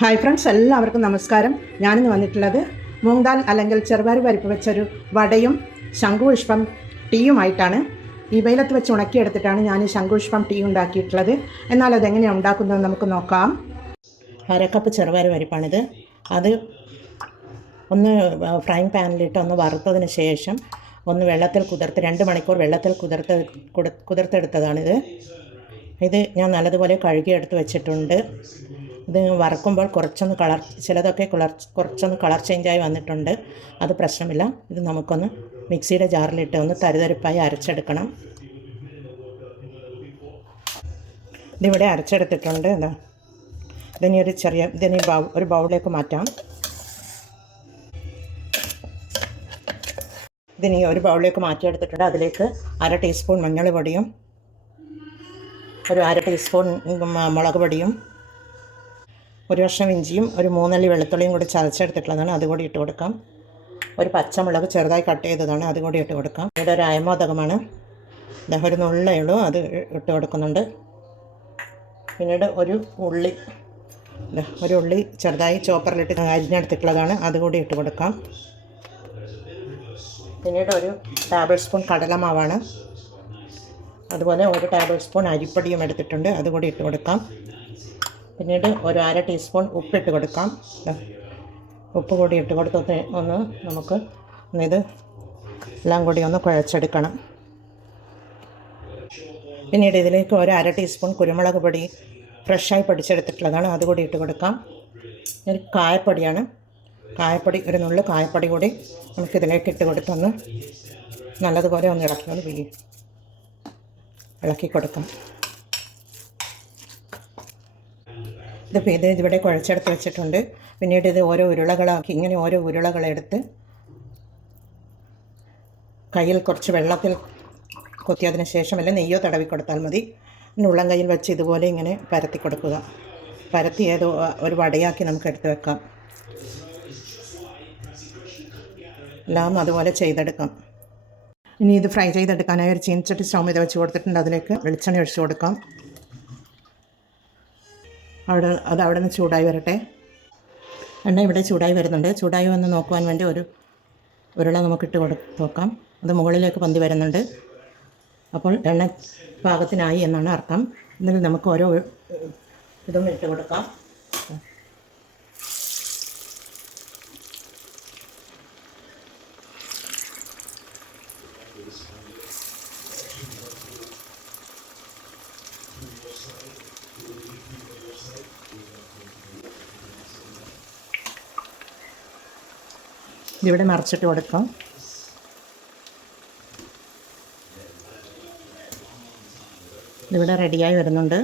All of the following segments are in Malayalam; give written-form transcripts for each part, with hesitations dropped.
ഹായ് ഫ്രണ്ട്സ്, എല്ലാവർക്കും നമസ്കാരം. ഞാനിന്ന് വന്നിട്ടുള്ളത് മൂങ് ദാൽ അല്ലെങ്കിൽ ചെറുപയർ പരിപ്പ് വെച്ചൊരു വടയും ശംഖുപുഷ്പം ടീയുമായിട്ടാണ്. ഈ വെയിലത്ത് വെച്ച് ഉണക്കിയെടുത്തിട്ടാണ് ഞാൻ ഈ ശംഖുപുഷ്പം ടീ ഉണ്ടാക്കിയിട്ടുള്ളത്. എന്നാൽ അതെങ്ങനെയാണ് ഉണ്ടാക്കുന്നത് നമുക്ക് നോക്കാം. അരക്കപ്പ് ചെറുപയർ പരിപ്പാണിത്. അത് ഒന്ന് ഫ്രൈങ് പാനിലിട്ട് ഒന്ന് വറുത്തതിന് ശേഷം ഒന്ന് വെള്ളത്തിൽ കുതിർത്ത് 2 മണിക്കൂർ വെള്ളത്തിൽ കുതിർത്തെടുത്തതാണിത്. ഇത് ഞാൻ നല്ലതുപോലെ കഴുകിയെടുത്ത് വെച്ചിട്ടുണ്ട്. ഇത് വറക്കുമ്പോൾ ചിലതൊക്കെ കുറച്ചൊന്ന് കളർ ചേഞ്ചായി വന്നിട്ടുണ്ട്. അത് പ്രശ്നമില്ല. ഇത് നമുക്കൊന്ന് മിക്സിയുടെ ജാറിലിട്ട് ഒന്ന് തരിതരിപ്പായി അരച്ചെടുക്കണം. ഇതിവിടെ അരച്ചെടുത്തിട്ടുണ്ട്. ഇതിനി ഒരു ബൗളിലേക്ക് മാറ്റാം. ഇതിനി ഒരു ബൗളിലേക്ക് മാറ്റിയെടുത്തിട്ടുണ്ട്. അതിലേക്ക് 1/2 ടീസ്പൂൺ മഞ്ഞൾ പൊടിയും ഒരു 1/2 ടീസ്പൂൺ മുളക് പൊടിയും 1 കഷ്ണം ഇഞ്ചിയും 3 അല്ലി വെളുത്തുള്ളിയും കൂടി ചതച്ചെടുത്തിട്ടുള്ളതാണ്. അതുകൂടി ഇട്ട് കൊടുക്കാം. ഒരു പച്ചമുളക് ചെറുതായി കട്ട് ചെയ്തതാണ്, അതുകൂടി ഇട്ട് കൊടുക്കാം. ഇവിടെ ഒരു അയമോദകമാണ്, ഒരു നുള്ളയുള്ളൂ, അത് ഇട്ട് കൊടുക്കുന്നുണ്ട്. പിന്നീട് ഒരു ഉള്ളി ചെറുതായി ചോപ്പറിലിട്ട് അരിഞ്ഞെടുത്തിട്ടുള്ളതാണ്, അതുകൂടി ഇട്ട് കൊടുക്കാം. പിന്നീട് 1 ടേബിൾ സ്പൂൺ കടലമാവാണ്, അതുപോലെ 1 ടേബിൾ സ്പൂൺ അരിപ്പൊടിയും എടുത്തിട്ടുണ്ട്, അതുകൂടി ഇട്ട് കൊടുക്കാം. പിന്നീട് ഒരു 1/2 ടീസ്പൂൺ ഉപ്പിട്ട് കൊടുക്കാം. ഉപ്പ് കൂടി ഇട്ട് കൊടുത്ത് നമുക്ക് ഇത് എല്ലാം കൂടി ഒന്ന് കുഴച്ചെടുക്കണം. പിന്നീട് ഇതിലേക്ക് ഒരു 1/2 ടീസ്പൂൺ കുരുമുളക് പൊടി ഫ്രഷായി പൊടിച്ചെടുത്തിട്ടുള്ളതാണ്, അതുകൂടി ഇട്ട് കൊടുക്കാം. ഇത് കായപ്പൊടിയാണ്, ഒരു നുള്ളു കായപ്പൊടി കൂടി നമുക്കിതിലേക്ക് ഇട്ട് കൊടുത്തൊന്ന് നല്ലതുപോലെ ഒന്ന് ഇളക്കി കൊടുക്കാം. ഇതിവിടെ കുഴച്ചെടുത്ത് വെച്ചിട്ടുണ്ട്. പിന്നീട് ഇത് ഓരോ ഉരുളകളെടുത്ത് കയ്യിൽ കുറച്ച് വെള്ളത്തിൽ കൊത്തിയതിന് ശേഷം അല്ല നെയ്യോ തടവി കൊടുത്താൽ മതി. ഉള്ളം കയ്യിൽ വെച്ച് ഇതുപോലെ ഇങ്ങനെ പരത്തി കൊടുക്കുക. പരത്തി ഒരു വടയാക്കി നമുക്ക് എടുത്ത് വെക്കാം. എല്ലാം അതുപോലെ ചെയ്തെടുക്കാം. ഇനി ഇത് ഫ്രൈ ചെയ്തെടുക്കാനായി ഒരു ചീനച്ചട്ടി സ്റ്റൗ ചെയ്ത് വെച്ച് കൊടുത്തിട്ടുണ്ട്. അതിലേക്ക് വെളിച്ചെണ്ണ ഒഴിച്ച് കൊടുക്കാം. അവിടെ നിന്ന് ചൂടായി വരട്ടെ. എണ്ണ ഇവിടെ ചൂടായി വരുന്നുണ്ട്. ചൂടായി വന്ന് നോക്കുവാൻ വേണ്ടി ഒരു ഉരുള നമുക്കിട്ട് നോക്കാം. അത് മുകളിലേക്ക് പൊന്തി വരുന്നുണ്ട്. അപ്പോൾ എണ്ണ പാകത്തിനായി എന്നാണ് അർത്ഥം. എന്നിട്ട് നമുക്ക് ഓരോ ഇതും ഇട്ട് കൊടുക്കാം. ഇതിവിടെ മറിച്ചിട്ട് കൊടുക്കാം. ഇതിവിടെ റെഡിയായി വരുന്നുണ്ട്.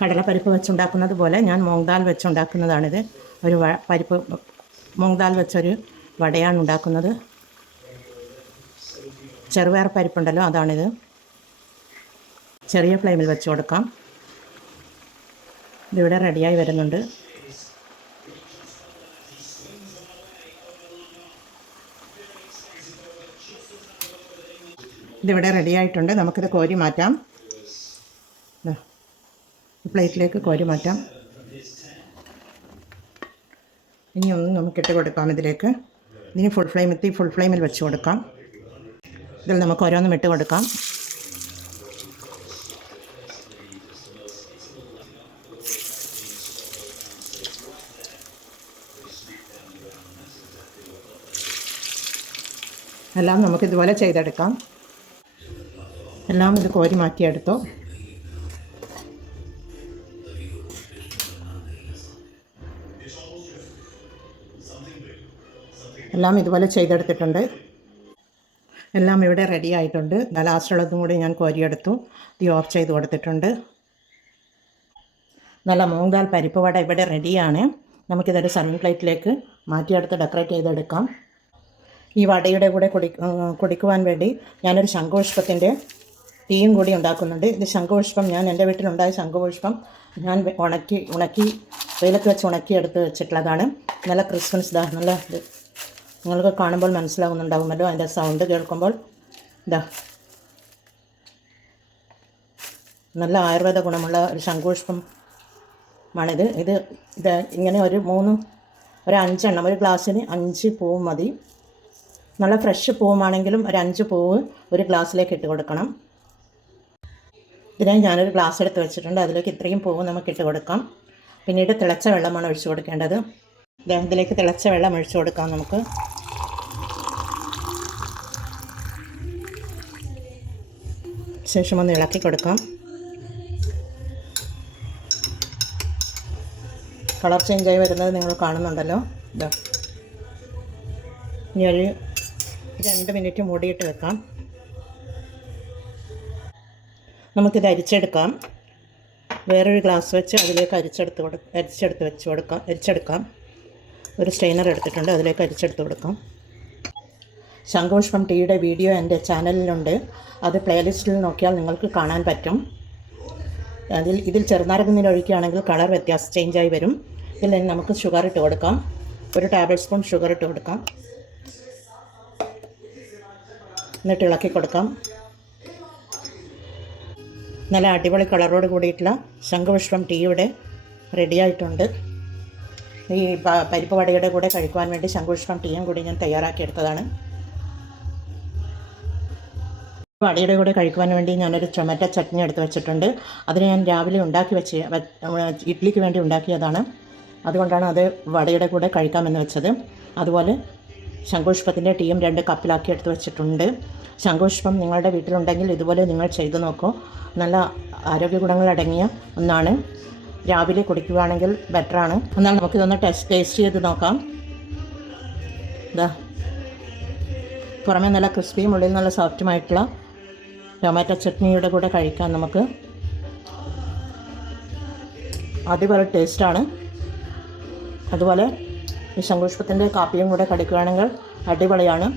കടലപ്പരിപ്പ് വെച്ചുണ്ടാക്കുന്നത് പോലെ ഞാൻ മൂങ് ദാൽ വെച്ചുണ്ടാക്കുന്നതാണിത്. മൂങ് ദാൽ വെച്ചൊരു വടയാണ് ഉണ്ടാക്കുന്നത്. ചെറുപയർ പരിപ്പുണ്ടല്ലോ, അതാണിത്. ചെറിയ ഫ്ലെയിമിൽ വെച്ച് കൊടുക്കാം. ഇതിവിടെ റെഡിയായി വരുന്നുണ്ട്. ഇതിവിടെ റെഡിയായിട്ടുണ്ട്. നമുക്കിത് കോരി മാറ്റാം. പ്ലേറ്റിലേക്ക് കോരി മാറ്റാം. ഇനി ഒന്ന് നമുക്കിട്ട് കൊടുക്കാം ഇതിലേക്ക്. ഇതിന് ഫുൾ ഫ്ലെയിമിൽ വെച്ച് കൊടുക്കാം. ഇതിൽ നമുക്ക് ഓരോന്നും ഇട്ട് കൊടുക്കാം. എല്ലാം നമുക്കിതുപോലെ ചെയ്തെടുക്കാം. എല്ലാം ഇത് കോരി മാറ്റിയെടുത്തു. എല്ലാം ഇതുപോലെ ചെയ്തെടുത്തിട്ടുണ്ട്. എല്ലാം ഇവിടെ റെഡി ആയിട്ടുണ്ട്. ലാസ്റ്റുള്ളതും കൂടി ഞാൻ കോരിയെടുത്തു. തീ ഓഫ് ചെയ്ത് കൊടുത്തിട്ടുണ്ട്. നല്ല മൂങ് ദാൽ പരിപ്പ് വട ഇവിടെ റെഡിയാണ്. നമുക്കിതൊരു സർവിങ് പ്ലേറ്റിലേക്ക് മാറ്റിയെടുത്ത് ഡെക്കറേറ്റ് ചെയ്തെടുക്കാം. ഈ വടയുടെ കൂടെ കുടിക്കുവാൻ വേണ്ടി ഞാനൊരു ശംഖുപുഷ്പത്തിൻ്റെ ടീയും കൂടി ഉണ്ടാക്കുന്നുണ്ട്. ഇത് ശംഖുപുഷ്പം ഞാൻ എൻ്റെ വീട്ടിലുണ്ടായ ശംഖുപുഷ്പം ഞാൻ ഉണക്കി വെയിലത്ത് വെച്ച് ഉണക്കിയെടുത്ത് വെച്ചിട്ടുള്ളതാണ്. നല്ല ക്രിസ്മസ് നല്ല നിങ്ങൾക്ക് കാണുമ്പോൾ മനസ്സിലാകുന്നുണ്ടാകുമല്ലോ അതിൻ്റെ സൗണ്ട് കേൾക്കുമ്പോൾ. ഇതാ നല്ല ആയുർവേദ ഗുണമുള്ള ഒരു ശംഖുപുഷ്പമാണിത്. ഇത് ഇങ്ങനെ ഒരു 5 ഒരു ഗ്ലാസ്സിന് 5 പൂവ് മതി. നല്ല ഫ്രഷ് പൂവുമാണെങ്കിലും ഒരു 5 പൂവ് ഒരു ഗ്ലാസ്സിലേക്ക് ഇട്ട് കൊടുക്കണം. ഇതിനായി ഞാനൊരു ഗ്ലാസ് എടുത്ത് വെച്ചിട്ടുണ്ട്. അതിലേക്ക് ഇത്രയും പൂവ് നമുക്ക് ഇട്ട് കൊടുക്കാം. പിന്നീട് തിളച്ച വെള്ളമാണ് ഒഴിച്ചു കൊടുക്കേണ്ടത്. ഇതിലേക്ക് തിളച്ച വെള്ളം ഒഴിച്ചു കൊടുക്കാം. നമുക്ക് ശേഷം ഒന്ന് ഇളക്കി കൊടുക്കാം. കളർ ചേഞ്ചായി വരുന്നത് നിങ്ങൾ കാണുന്നുണ്ടല്ലോ. ഇതാ ഇനി ഒരു 2 മിനിറ്റ് മൂടിയിട്ട് വെക്കാം. നമുക്കിത് അരിച്ചെടുക്കാം. വേറൊരു ഗ്ലാസ് വെച്ച് അതിലേക്ക് അരിച്ചെടുക്കാം. ഒരു സ്ട്രെയിനർ എടുത്തിട്ടുണ്ട്, അതിലേക്ക് അരിച്ചെടുത്ത് കൊടുക്കാം. ശംഖുപുഷ്പം ടീയുടെ വീഡിയോ എൻ്റെ ചാനലിലുണ്ട്. അത് പ്ലേലിസ്റ്റിൽ നോക്കിയാൽ നിങ്ങൾക്ക് കാണാൻ പറ്റും. ഇതിൽ ചെറുനാരങ്ങ നീര് ഒഴിക്കുകയാണെങ്കിൽ കളർ ചേഞ്ചായി വരും. ഇതിൽ നമുക്ക് ഷുഗർ ഇട്ട് കൊടുക്കാം. ഒരു ടേബിൾ സ്പൂൺ ഷുഗർ ഇട്ട് കൊടുക്കാം. എന്നിട്ട് ഇളക്കി കൊടുക്കാം. നല്ല അടിപൊളി കളറോട് കൂടിയിട്ടുള്ള ശംഖുപുഷ്പം ടീ ഇവിടെ റെഡിയായിട്ടുണ്ട്. ഈ പരിപ്പ് വടയുടെ കൂടെ കഴിക്കുവാൻ വേണ്ടി ശംഖുപുഷ്പം ടീയും കൂടി ഞാൻ തയ്യാറാക്കിയെടുത്തതാണ്. വടയുടെ കൂടെ കഴിക്കുവാൻ വേണ്ടി ഞാനൊരു ടൊമാറ്റോ ചട്നി എടുത്ത് വെച്ചിട്ടുണ്ട്. അതിന് ഞാൻ രാവിലെ ഇഡ്ഡലിക്ക് വേണ്ടി ഉണ്ടാക്കിയതാണ്. അതുകൊണ്ടാണ് അത് വടയുടെ കൂടെ കഴിക്കാമെന്ന് വെച്ചത്. അതുപോലെ ശംഖുപുഷ്പത്തിൻ്റെ ടീയും 2 കപ്പിലാക്കി എടുത്ത് വെച്ചിട്ടുണ്ട്. ശംഖുപുഷ്പം നിങ്ങളുടെ വീട്ടിലുണ്ടെങ്കിൽ ഇതുപോലെ നിങ്ങൾ ചെയ്തു നോക്കൂ. നല്ല ആരോഗ്യ ഗുണങ്ങളടങ്ങിയ ഒന്നാണ്. രാവിലെ കുടിക്കുകയാണെങ്കിൽ ബെറ്ററാണ്. എന്നാൽ നമുക്കിതൊന്ന് ടേസ്റ്റ് ചെയ്ത് നോക്കാം. ഇതാ പുറമേ നല്ല ക്രിസ്പിയും ഉള്ളിൽ നല്ല സോഫ്റ്റുമായിട്ടുള്ള ടൊമാറ്റോ ചട്നിയുടെ കൂടെ കഴിക്കാൻ നമുക്ക് അടിപൊളി ടേസ്റ്റാണ്. അതുപോലെ ഈ ശംഖുപുഷ്പത്തിൻ്റെ കാപ്പിയും കൂടെ കഴിക്കുകയാണെങ്കിൽ അടിപൊളിയാണ്.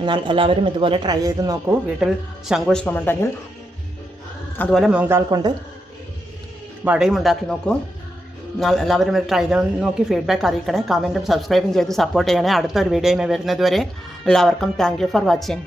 എന്നാൽ എല്ലാവരും ഇതുപോലെ ട്രൈ ചെയ്ത് നോക്കൂ. വീട്ടിൽ ശംഖുപുഷ്പമുണ്ടെങ്കിൽ അതുപോലെ മൂംഗ് ദാൽ കൊണ്ട് വടയും ഉണ്ടാക്കി നോക്കൂ. എന്നാൽ എല്ലാവരും ട്രൈ ചെയ്ത് നോക്കി ഫീഡ്ബാക്ക് അറിയിക്കണേ. കമൻറ്റും സബ്സ്ക്രൈബും ചെയ്ത് സപ്പോർട്ട് ചെയ്യണേ. അടുത്തൊരു വീഡിയോയുമായി വരുന്നതുവരെ എല്ലാവർക്കും താങ്ക് യു ഫോർ വാച്ചിങ്.